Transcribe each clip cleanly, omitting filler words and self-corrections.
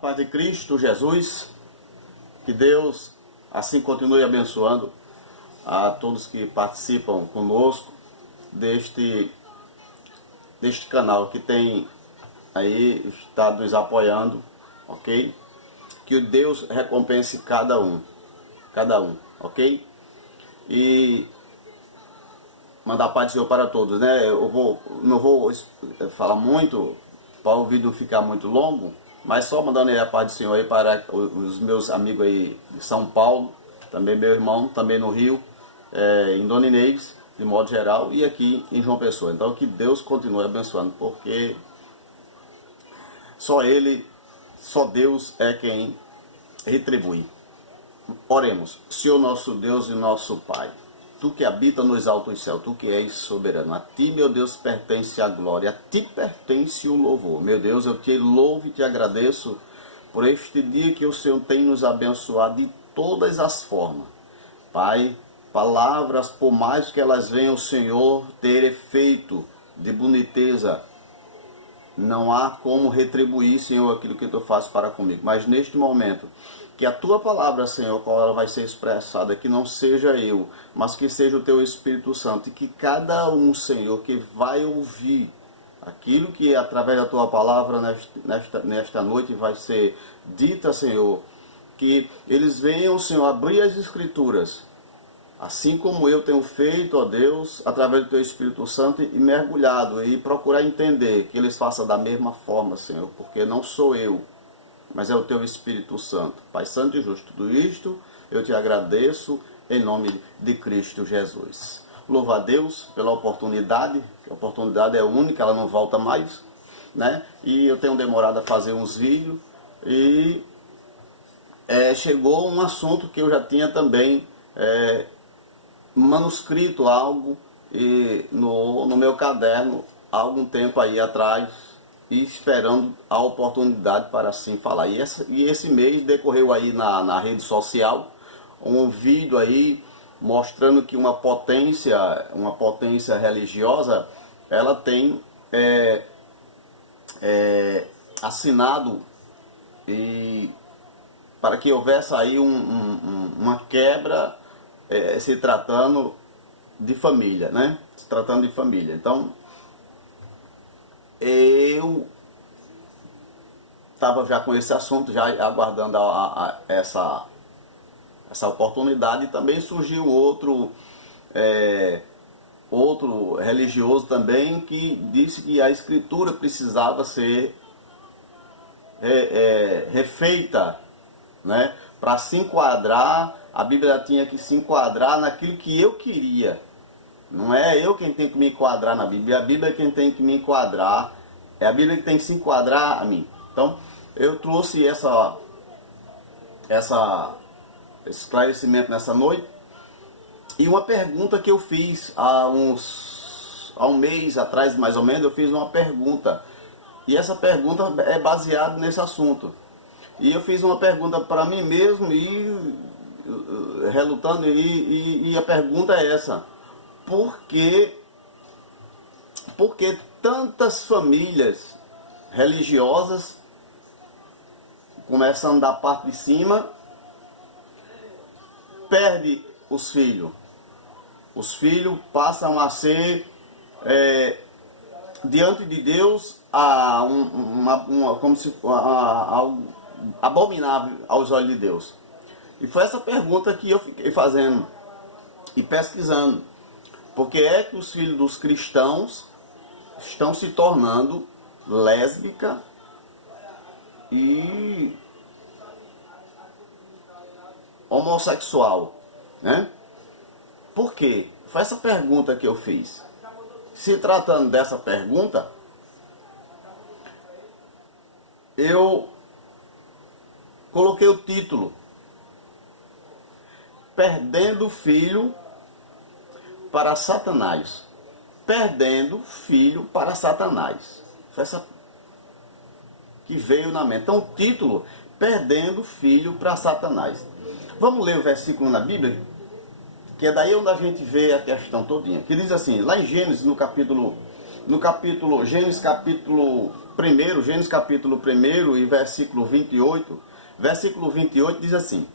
Paz de Cristo Jesus, que Deus assim continue abençoando a todos que participam conosco deste canal que tem aí estado nos apoiando, ok? Que Deus recompense cada um, ok? E mandar paz do Senhor para todos, né? Não vou falar muito para o vídeo não ficar muito longo, mas só mandando aí a paz do Senhor aí para os meus amigos aí de São Paulo, também meu irmão, também no Rio, em Dona Inês, de modo geral, e aqui em João Pessoa. Então que Deus continue abençoando, porque só Deus é quem retribui. Oremos. Senhor nosso Deus e nosso Pai, Tu que habita nos altos céus, Tu que és soberano, a Ti, meu Deus, pertence a glória, a Ti pertence o louvor. Meu Deus, eu Te louvo e Te agradeço por este dia que o Senhor tem nos abençoado de todas as formas. Pai, palavras, por mais que elas venham, Senhor, ter efeito de boniteza, não há como retribuir, Senhor, aquilo que Tu fazes para comigo. Mas neste momento, que a Tua palavra, Senhor, qual ela vai ser expressada, que não seja eu, mas que seja o Teu Espírito Santo. E que cada um, Senhor, que vai ouvir aquilo que através da Tua palavra nesta noite vai ser dita, Senhor, que eles venham, Senhor, abrir as Escrituras, assim como eu tenho feito, ó Deus, através do Teu Espírito Santo e mergulhado e procurar entender, que eles façam da mesma forma, Senhor, porque não sou eu, mas é o Teu Espírito Santo. Pai Santo e Justo, tudo isto eu Te agradeço em nome de Cristo Jesus. Louva a Deus pela oportunidade, que a oportunidade é única, ela não volta mais, né? E eu tenho demorado a fazer uns vídeos e chegou um assunto que eu já tinha também manuscrito algo no meu caderno há algum tempo aí atrás, e esperando a oportunidade para assim falar. E esse mês decorreu aí na rede social um vídeo aí mostrando que uma potência religiosa, ela tem assinado e para que houvesse aí uma quebra se tratando de família, né? Se tratando de família. Então, eu estava já com esse assunto, já aguardando essa oportunidade, e também surgiu outro religioso também que disse que a Escritura precisava ser refeita, né? Para se enquadrar, a Bíblia tinha que se enquadrar naquilo que eu queria. Não é eu quem tem que me enquadrar na Bíblia, a Bíblia é quem tem que me enquadrar, é a Bíblia que tem que se enquadrar a mim. Então, eu trouxe esse esclarecimento nessa noite, e uma pergunta que eu fiz há um mês atrás, mais ou menos, eu fiz uma pergunta, e essa pergunta é baseada nesse assunto. E eu fiz uma pergunta para mim mesmo, e relutando, e a pergunta é essa: por que tantas famílias religiosas, começando da parte de cima, perdem os filhos? Os filhos passam a ser, diante de Deus, algo abominável aos olhos de Deus. E foi essa pergunta que eu fiquei fazendo e pesquisando. Por que é que os filhos dos cristãos estão se tornando lésbica e homossexual, né? Por quê? Foi essa pergunta que eu fiz. Se tratando dessa pergunta, eu coloquei o título: Perdendo Filho para Satanás. Perdendo filho para Satanás. Foi essa que veio na mente. Então o título: Perdendo Filho para Satanás. Vamos ler o versículo na Bíblia, que é daí onde a gente vê a questão todinha. Que diz assim, lá em Gênesis, Gênesis capítulo 1, Gênesis capítulo 1 e versículo 28. Versículo 28 diz assim.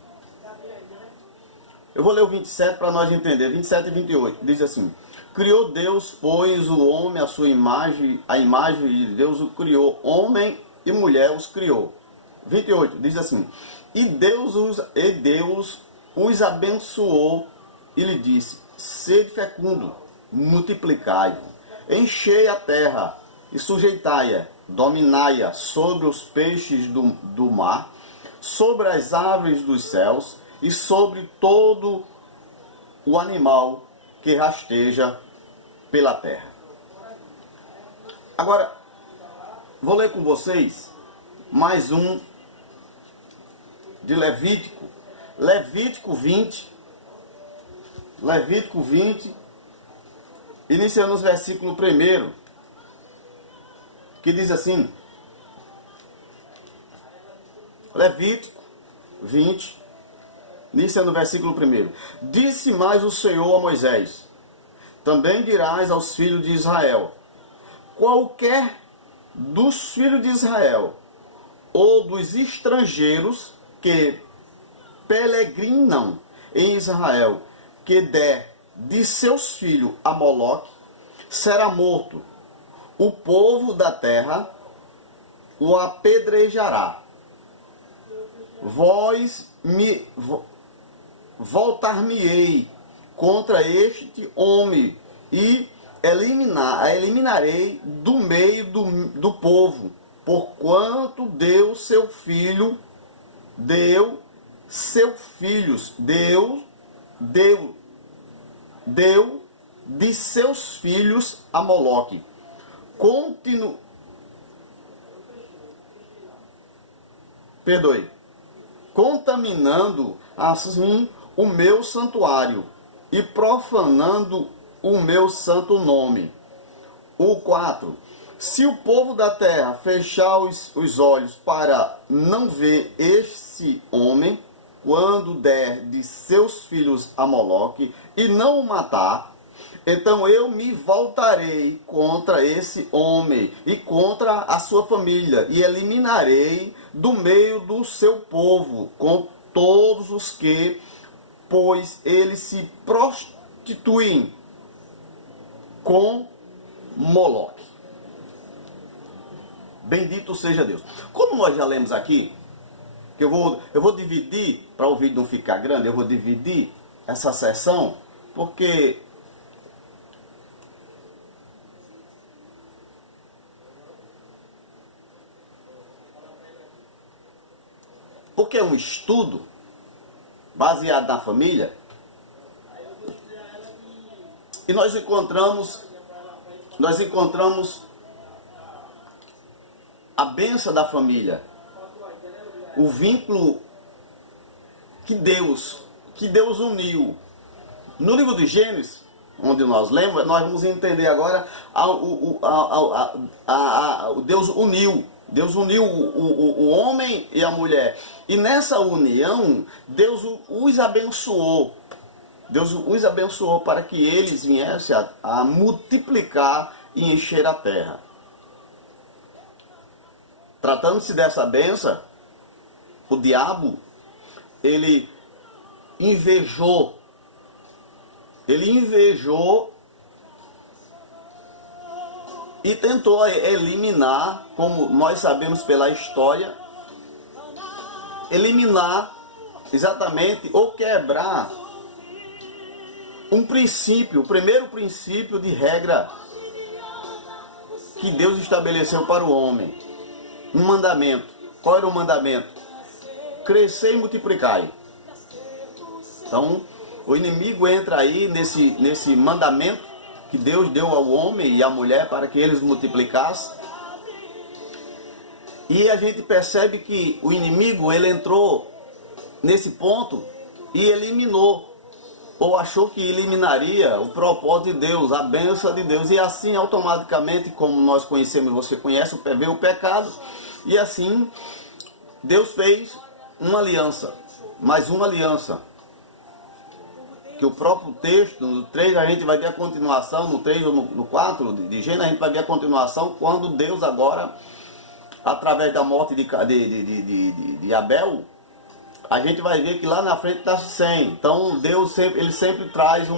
Eu vou ler o 27 para nós entender. 27 e 28 diz assim. Criou Deus, pois, o homem, a sua imagem, a imagem de Deus o criou. Homem e mulher os criou. 28 diz assim. E Deus os abençoou e lhe disse, sede fecundo, multiplicai-vos, enchei a terra e sujeitai-a, dominai-a sobre os peixes do mar, sobre as aves dos céus e sobre todo o animal que rasteja pela terra. Agora, vou ler com vocês mais um de Levítico. Levítico 20, iniciando os versículo 1, que diz assim, Levítico 20, iniciando o versículo 1. Disse mais o Senhor a Moisés, também dirás aos filhos de Israel, qualquer dos filhos de Israel, ou dos estrangeiros que peregrinam em Israel, que der de seus filhos a Moloque, será morto. O povo da terra o apedrejará. Voltar-me-ei contra este homem e eliminarei do meio do povo, porquanto deu de seus filhos a Moloque, contaminando assim o meu santuário e profanando o meu santo nome. O 4. Se o povo da terra fechar os olhos para não ver esse homem, quando der de seus filhos a Moloque, e não o matar, então eu me voltarei contra esse homem e contra a sua família, e eliminarei do meio do seu povo com todos os que, pois eles se prostituem com Moloque. Bendito seja Deus. Como nós já lemos aqui, que eu vou dividir, para o vídeo não ficar grande, eu vou dividir essa sessão, porque é um estudo baseado na família, e nós encontramos a bênção da família, o vínculo que Deus uniu. No livro de Gênesis, onde nós lemos, nós vamos entender agora Deus uniu o homem e a mulher. E nessa união, Deus os abençoou. Deus os abençoou para que eles viessem a multiplicar e encher a terra. Tratando-se dessa bênção, o diabo, ele invejou e tentou eliminar, como nós sabemos pela história, eliminar exatamente ou quebrar um princípio, o primeiro princípio de regra que Deus estabeleceu para o homem. Um mandamento. Qual era o mandamento? Crescer e multiplicai. Então, o inimigo entra aí nesse mandamento que Deus deu ao homem e à mulher para que eles multiplicassem. E a gente percebe que o inimigo, ele entrou nesse ponto e eliminou, ou achou que eliminaria o propósito de Deus, a bênção de Deus. E assim, automaticamente, como nós conhecemos, você conhece, veio o pecado. E assim, Deus fez uma aliança, mais uma aliança. Que o próprio texto, no 3 a gente vai ver a continuação, no 3 ou no 4 de Gênesis a gente vai ver a continuação, quando Deus agora através da morte de Abel, a gente vai ver que lá na frente está 100. Então Deus ele sempre traz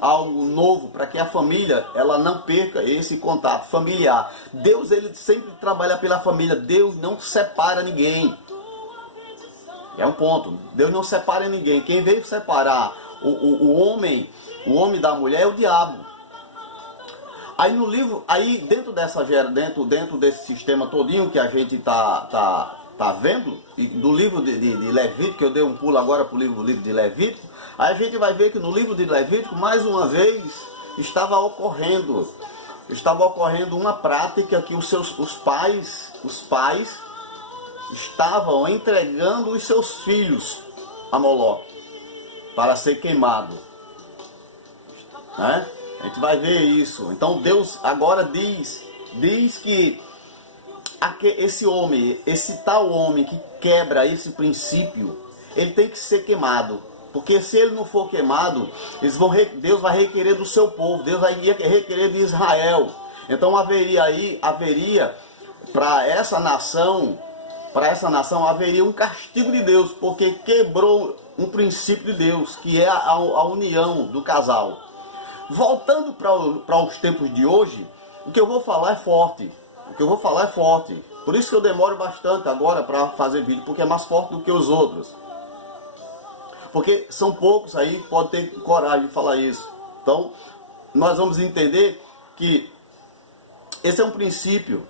algo novo para que a família ela não perca esse contato familiar. Deus ele sempre trabalha pela família. Deus não separa ninguém. É um ponto. Deus não separa ninguém. Quem veio separar o homem da mulher é o diabo. Aí no livro, aí dentro desse sistema todinho que a gente tá vendo, e do livro de Levítico, que eu dei um pulo agora para o livro de Levítico, aí a gente vai ver que no livro de Levítico, mais uma vez, estava ocorrendo uma prática que os pais estavam entregando os seus filhos a Moloque para ser queimado, né? A gente vai ver isso. Então Deus agora diz que esse tal homem que quebra esse princípio, ele tem que ser queimado. Porque se ele não for queimado, Deus vai requerer do seu povo, Deus vai requerer de Israel. Então haveria para essa nação haveria um castigo de Deus, porque quebrou um princípio de Deus, que é a união do casal. Voltando para os tempos de hoje, o que eu vou falar é forte. Por isso que eu demoro bastante agora para fazer vídeo, porque é mais forte do que os outros. Porque são poucos aí que podem ter coragem de falar isso. Então, nós vamos entender que esse é um princípio.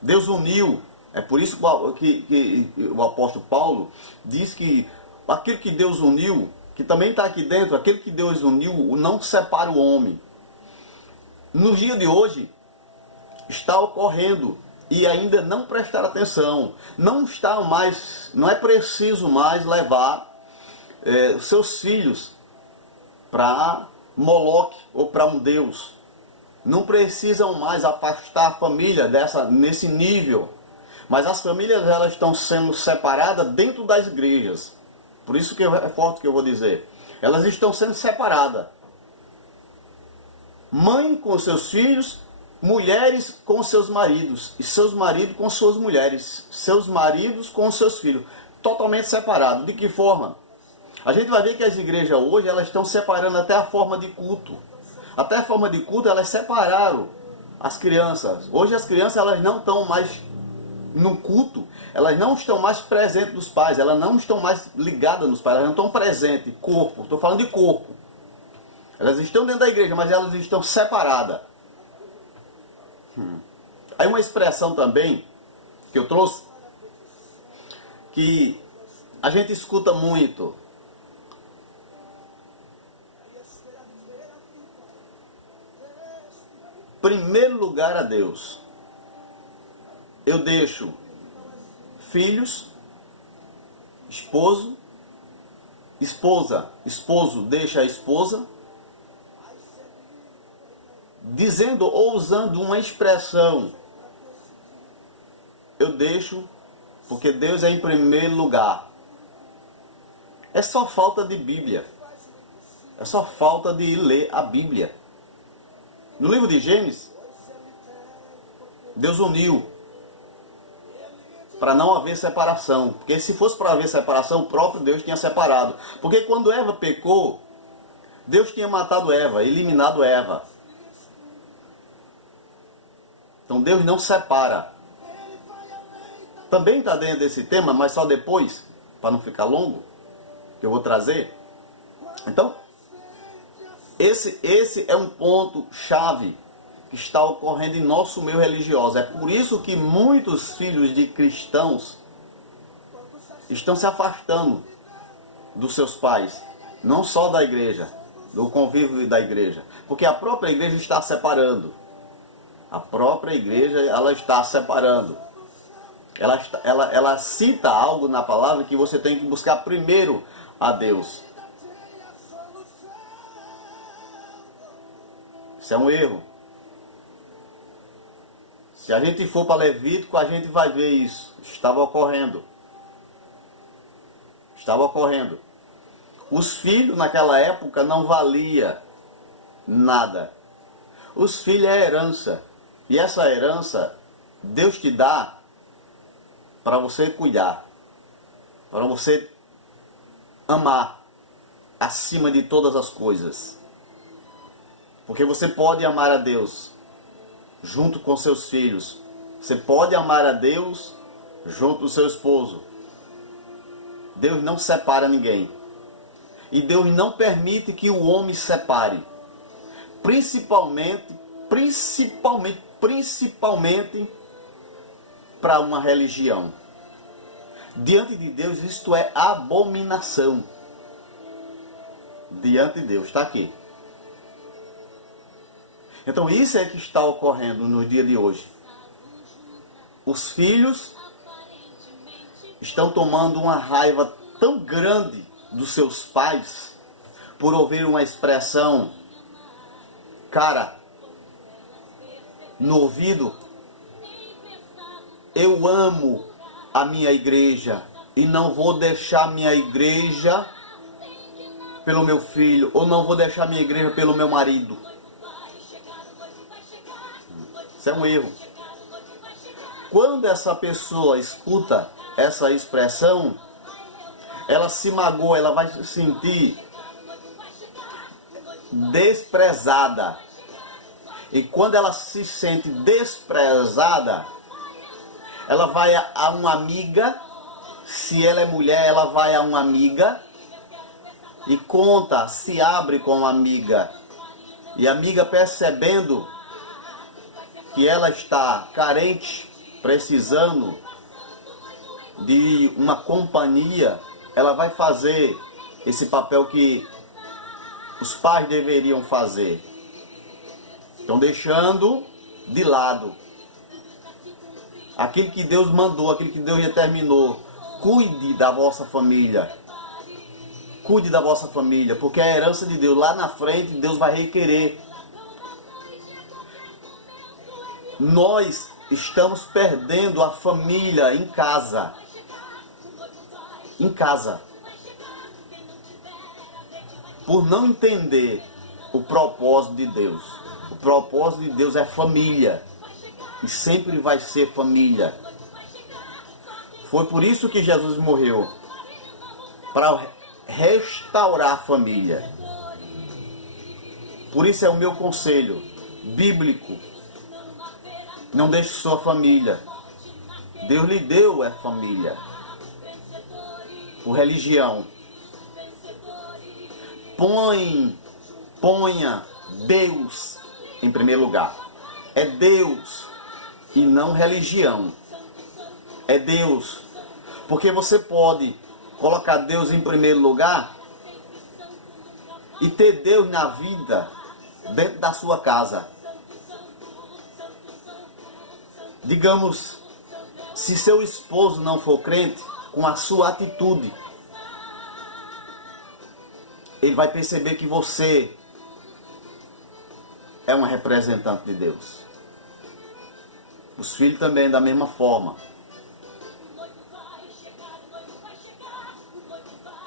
Deus uniu. É por isso que o apóstolo Paulo diz que aquilo que Deus uniu, que também está aqui dentro, aquilo que Deus uniu, não separa o homem. No dia de hoje, está ocorrendo, e ainda não prestar atenção, não é preciso mais levar seus filhos para Moloque ou para um Deus. Não precisam mais afastar a família nesse nível. Mas as famílias elas estão sendo separadas dentro das igrejas. Por isso que é forte que eu vou dizer. Elas estão sendo separadas. Mãe com seus filhos, mulheres com seus maridos, e seus maridos com suas mulheres, seus maridos com seus filhos, totalmente separados. De que forma? A gente vai ver que as igrejas hoje elas estão separando até a forma de culto. Até a forma de culto elas separaram as crianças. Hoje as crianças elas não estão mais no culto, elas não estão mais presentes dos pais, elas não estão mais ligadas nos pais, elas não estão presentes, corpo, estou falando de corpo. Elas estão dentro da igreja, mas elas estão separadas. Aí uma expressão também que eu trouxe, que a gente escuta muito. Primeiro lugar a Deus. Eu deixo filhos, esposo deixa a esposa, dizendo ou usando uma expressão, eu deixo porque Deus é em primeiro lugar. É só falta de Bíblia. É só falta de ler a Bíblia. No livro de Gênesis, Deus uniu para não haver separação. Porque se fosse para haver separação, o próprio Deus tinha separado. Porque quando Eva pecou, Deus tinha matado Eva, eliminado Eva. Então Deus não separa. Também está dentro desse tema, mas só depois, para não ficar longo, que eu vou trazer. Então, esse é um ponto chave que está ocorrendo em nosso meio religioso. É por isso que muitos filhos de cristãos estão se afastando dos seus pais, não só da igreja, do convívio da igreja, porque a própria igreja está separando. A própria igreja ela está separando. Ela cita algo na palavra que você tem que buscar primeiro a Deus. Isso é um erro. Se a gente for para Levítico, a gente vai ver isso. Estava ocorrendo. Os filhos naquela época não valia nada. Os filhos é herança. E essa herança Deus te dá para você cuidar, para você amar acima de todas as coisas. Porque você pode amar a Deus junto com seus filhos. Você pode amar a Deus junto do seu esposo. Deus não separa ninguém. E Deus não permite que o homem separe. Principalmente para uma religião. Diante de Deus, isto é abominação. Diante de Deus, está aqui. Então isso é que está ocorrendo no dia de hoje. Os filhos estão tomando uma raiva tão grande dos seus pais por ouvir uma expressão, cara, no ouvido: eu amo a minha igreja e não vou deixar minha igreja pelo meu filho, ou não vou deixar minha igreja pelo meu marido. Isso é um erro. Quando essa pessoa escuta essa expressão, ela se magoa, ela vai se sentir desprezada. E quando ela se sente desprezada, ela vai a uma amiga. Se ela é mulher, ela vai a uma amiga e conta, se abre com a amiga. E a amiga, percebendo que ela está carente, precisando de uma companhia, ela vai fazer esse papel que os pais deveriam fazer. Estão deixando de lado aquilo que Deus mandou, aquilo que Deus determinou. Cuide da vossa família. Cuide da vossa família, porque a herança de Deus lá na frente, Deus vai requerer. Nós estamos perdendo a família em casa. Em casa. Por não entender o propósito de Deus. O propósito de Deus é família. E sempre vai ser família. Foi por isso que Jesus morreu. Para restaurar a família. Por isso é o meu conselho bíblico. Não deixe sua família. Deus lhe deu a família. Por religião. Ponha Deus em primeiro lugar. É Deus e não religião. É Deus. Porque você pode colocar Deus em primeiro lugar e ter Deus na vida dentro da sua casa. Digamos, se seu esposo não for crente, com a sua atitude, ele vai perceber que você é uma representante de Deus. Os filhos também da mesma forma.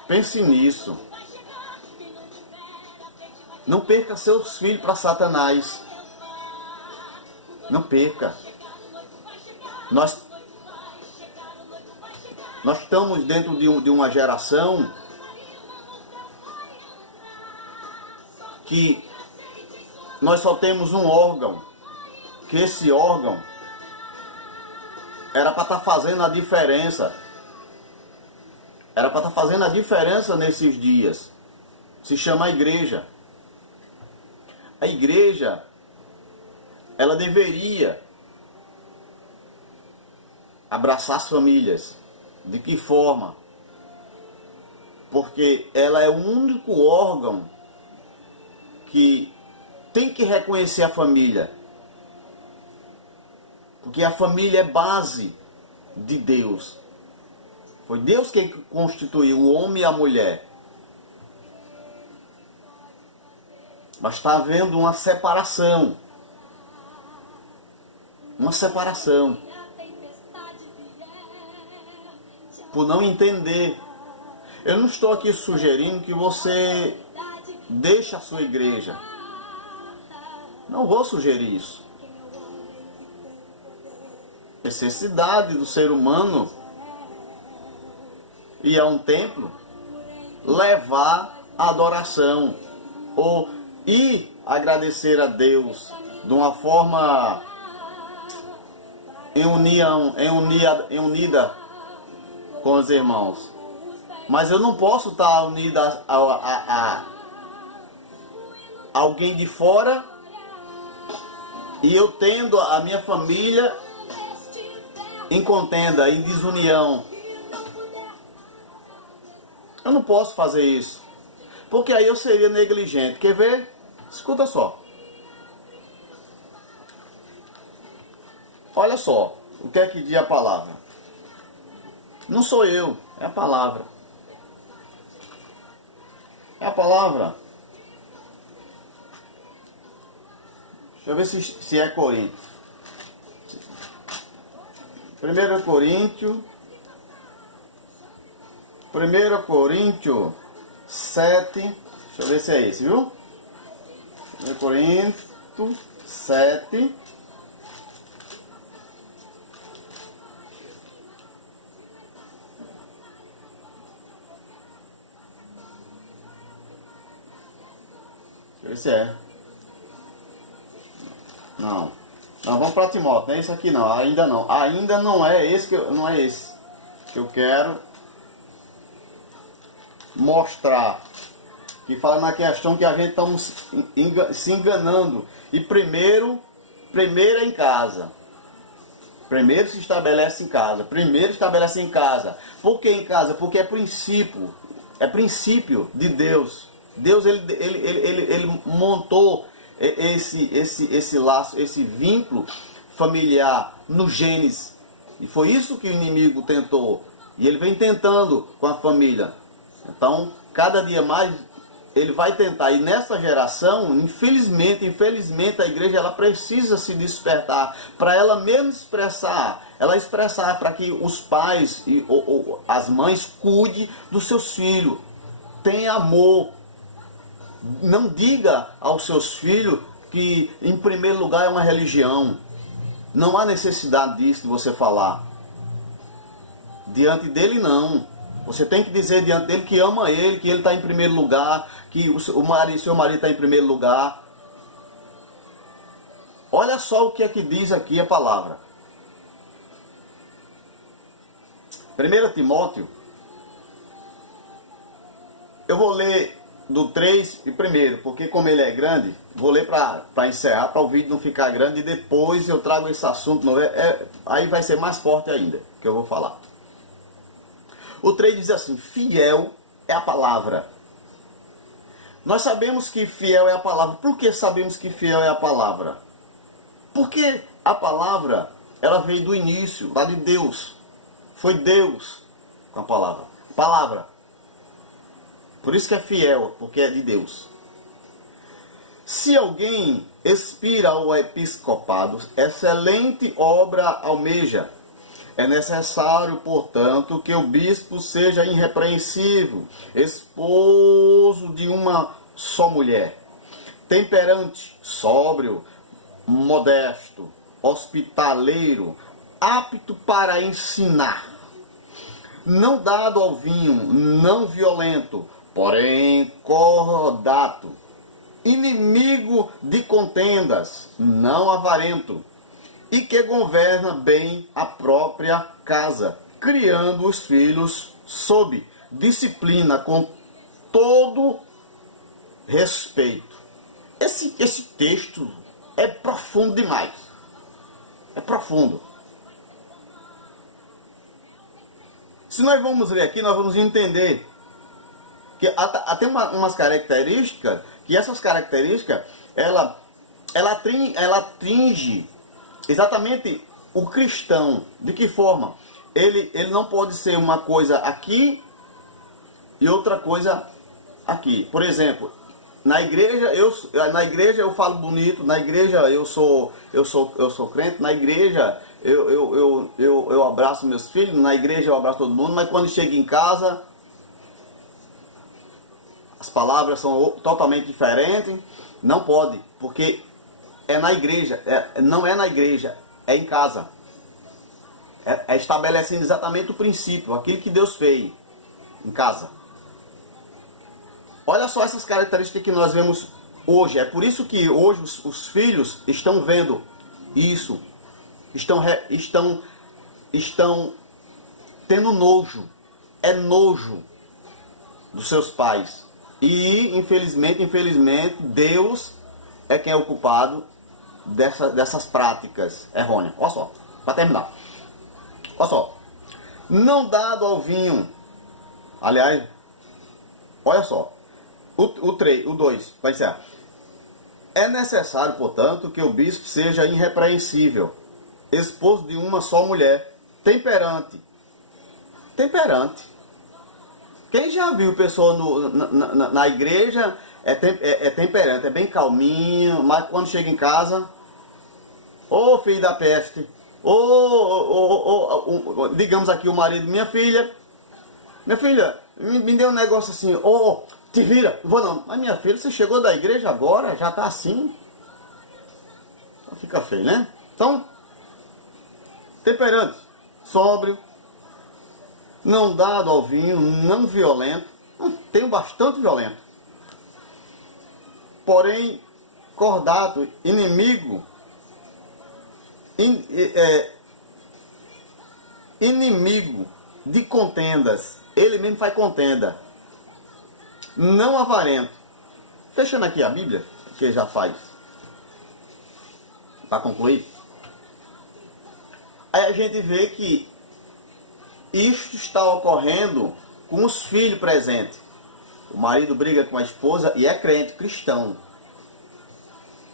Pense nisso. Não perca seus filhos para Satanás. Não perca. Nós estamos dentro de uma geração que nós só temos um órgão. Que esse órgão era para estar fazendo a diferença. Era para estar fazendo a diferença nesses dias. Se chama a igreja. A igreja, ela deveria abraçar as famílias. De que forma? Porque ela é o único órgão que tem que reconhecer a família. Porque a família é base de Deus. Foi Deus quem constituiu o homem e a mulher. Mas está havendo uma separação. Uma separação. Por não entender. Eu não estou aqui sugerindo que você deixe a sua igreja. Não vou sugerir isso. necessidade do ser humano ir a um templo, levar a adoração, ou ir agradecer a Deus de uma forma em união, unida com os irmãos. Mas eu não posso estar unida a alguém de fora e eu tendo a minha família em contenda, em desunião. Eu não posso fazer isso, porque aí eu seria negligente. Quer ver? Escuta só. Olha só o que é que diz a palavra. Não sou eu, é a palavra. É a palavra. Deixa eu ver se é Coríntios. 1 Coríntios 7. Deixa eu ver se é esse, viu? 1 Coríntios 7. Deixa eu ver se é. Não. Não, vamos para Timóteo. Não é isso aqui não. Ainda não. Ainda não é esse que eu quero mostrar. Que fala na questão que a gente está se enganando. E primeiro é em casa. Primeiro se estabelece em casa. Primeiro estabelece em casa. Por que em casa? Porque é princípio. É princípio de Deus. Deus ele montou esse laço, esse vínculo familiar no Gênesis. E foi isso que o inimigo tentou. E ele vem tentando com a família. Então, cada dia mais ele vai tentar. E nessa geração, infelizmente, a igreja ela precisa se despertar para ela mesma expressar para que os pais ou as mães cuidem dos seus filhos. Tenha amor. Não diga aos seus filhos que em primeiro lugar é uma religião. Não há necessidade disso de você falar. Diante dele não. Você tem que dizer diante dele que ama ele, que ele está em primeiro lugar, que o seu marido está em primeiro lugar. Olha só o que é que diz aqui a palavra. 1 Timóteo. Eu vou ler do 3 e primeiro, porque como ele é grande, vou ler para encerrar, para o vídeo não ficar grande, e depois eu trago esse assunto, aí vai ser mais forte ainda, que eu vou falar. O 3 diz assim: fiel é a palavra. Nós sabemos que fiel é a palavra. Por que sabemos que fiel é a palavra? Porque a palavra, ela veio do início, lá de Deus. Foi Deus com a palavra. Palavra. Por isso que é fiel, porque é de Deus. Se alguém expira ao episcopado, excelente obra almeja. É necessário, portanto, que o bispo seja irrepreensível, esposo de uma só mulher, temperante, sóbrio, modesto, hospitaleiro, apto para ensinar, não dado ao vinho, não violento, porém cordato, inimigo de contendas, não avarento, e que governa bem a própria casa, criando os filhos sob disciplina com todo respeito. Esse texto é profundo demais. É profundo. Se nós vamos ler aqui, nós vamos entender que tem umas características, que essas características, ela atinge exatamente o cristão. De que forma? Ele não pode ser uma coisa aqui e outra coisa aqui. Por exemplo, na igreja eu falo bonito, na igreja eu sou crente, na igreja eu abraço meus filhos, na igreja eu abraço todo mundo, mas quando chego em casa as palavras são totalmente diferentes. Não pode, porque é na igreja, não é na igreja, é em casa. É estabelecendo exatamente o princípio, aquilo que Deus fez em casa. Olha só essas características que nós vemos hoje. É por isso que hoje os filhos estão vendo isso. Estão tendo nojo. É nojo dos seus pais. E, infelizmente, Deus é quem é o culpado dessas práticas errôneas. Olha só, para terminar. Olha só. Não dado ao vinho. Aliás, olha só. O 2, para encerrar. É necessário, portanto, que o bispo seja irrepreensível, esposo de uma só mulher, temperante. Temperante. Quem já viu pessoa na igreja é temperante, é bem calminho, mas quando chega em casa, ô filho da peste, digamos aqui o marido, minha filha, me deu um negócio assim, te vira, não vou não. Mas minha filha, você chegou da igreja agora, já tá assim. Então fica feio, né? Então, temperante, sóbrio, não dado ao vinho, não violento. Tenho bastante violento. Porém, cordato, inimigo, inimigo de contendas. Ele mesmo faz contenda. Não avarento. Fechando aqui a Bíblia, que já faz. Para concluir. Aí a gente vê que isto está ocorrendo com os filhos presentes. O marido briga com a esposa e é crente, cristão.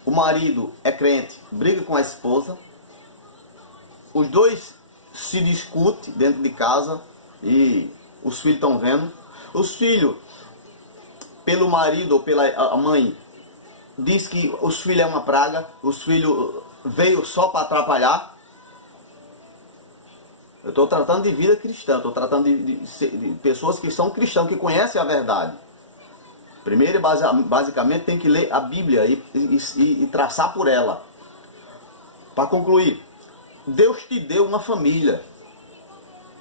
O marido é crente, briga com a esposa. Os dois se discutem dentro de casa e os filhos estão vendo. Os filhos, pelo marido ou pela mãe, diz que os filhos é uma praga, os filhos veio só para atrapalhar. Eu estou tratando de vida cristã, estou tratando de pessoas que são cristãos, que conhecem a verdade. Primeiro, basicamente, tem que ler a Bíblia e traçar por ela. Para concluir, Deus te deu uma família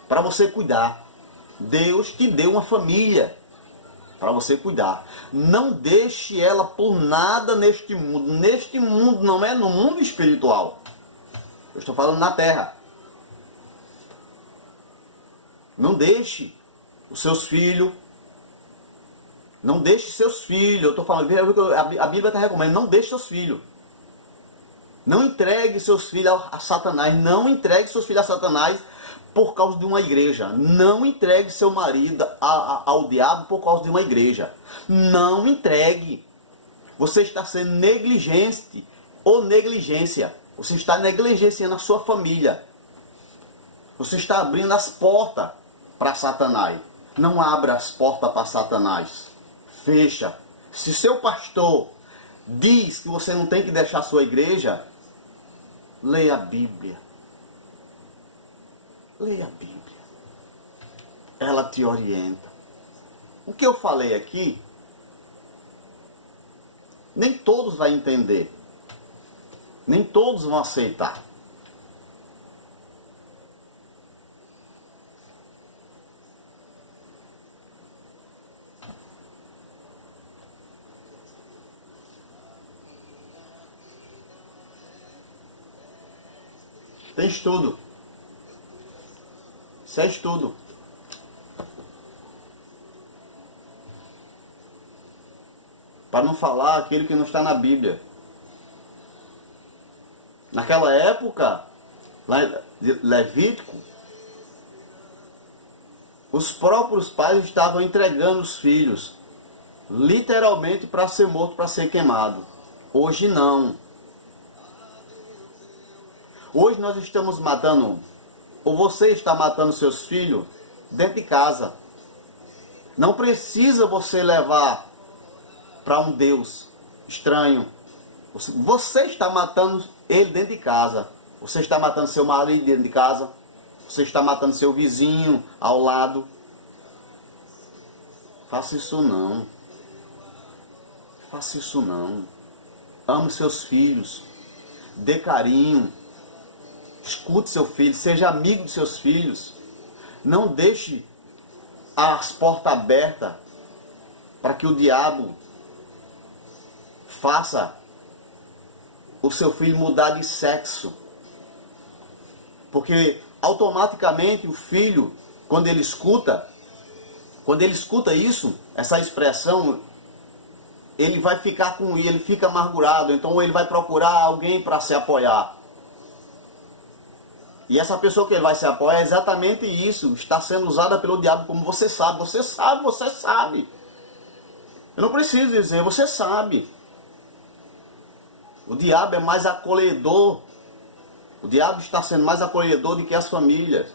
para você cuidar. Deus te deu uma família para você cuidar. Não deixe ela por nada neste mundo. Neste mundo, não é no mundo espiritual. Eu estou falando na terra. Não deixe os seus filhos. Não deixe seus filhos. Eu estou falando, a Bíblia está recomendando, não deixe seus filhos. Não entregue seus filhos a Satanás. Não entregue seus filhos a Satanás por causa de uma igreja. Não entregue seu marido ao diabo por causa de uma igreja. Não entregue. Você está sendo negligente ou negligência. Você está negligenciando a sua família. Você está abrindo as portas para Satanás. Não abra as portas para Satanás. Fecha. Se seu pastor diz que você não tem que deixar a sua igreja, leia a Bíblia. Leia a Bíblia. Ela te orienta. O que eu falei aqui, nem todos vão entender. Nem todos vão aceitar. Tem estudo. Isso é estudo. Para não falar aquilo que não está na Bíblia. Naquela época, lá em Levítico, os próprios pais estavam entregando os filhos, literalmente para ser morto, para ser queimado. Hoje não. Hoje nós estamos matando, ou você está matando seus filhos dentro de casa. Não precisa você levar para um Deus estranho. Você está matando ele dentro de casa. Você está matando seu marido dentro de casa. Você está matando seu vizinho ao lado. Faça isso não. Faça isso não. Ame seus filhos. Dê carinho. Escute seu filho, seja amigo dos seus filhos. Não deixe as portas abertas para que o diabo faça o seu filho mudar de sexo. Porque automaticamente o filho, quando ele escuta isso, essa expressão, ele vai ficar ele fica amargurado, então ele vai procurar alguém para se apoiar. E essa pessoa que ele vai se apoiar é exatamente isso, está sendo usada pelo diabo, como você sabe. Você sabe, você sabe. Eu não preciso dizer, você sabe. O diabo é mais acolhedor. O diabo está sendo mais acolhedor do que as famílias.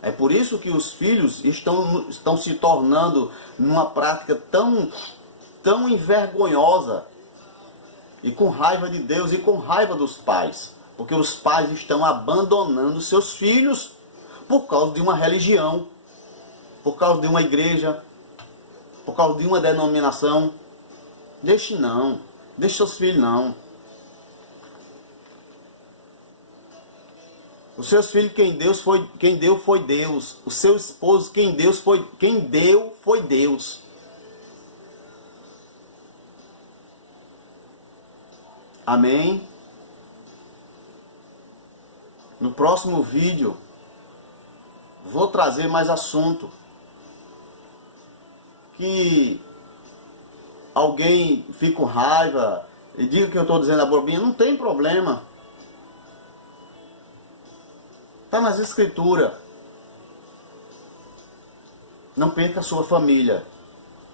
É por isso que os filhos estão se tornando numa prática tão envergonhosa. E com raiva de Deus e com raiva dos pais. Porque os pais estão abandonando seus filhos por causa de uma religião, por causa de uma igreja, por causa de uma denominação. Deixe seus filhos não. Os seus filhos quem deu foi Deus. O seu esposo quem deu foi Deus. Amém? No próximo vídeo, vou trazer mais assunto. Que alguém fique com raiva e diga que eu estou dizendo a bobinha, não tem problema. Está nas escrituras. Não perca a sua família.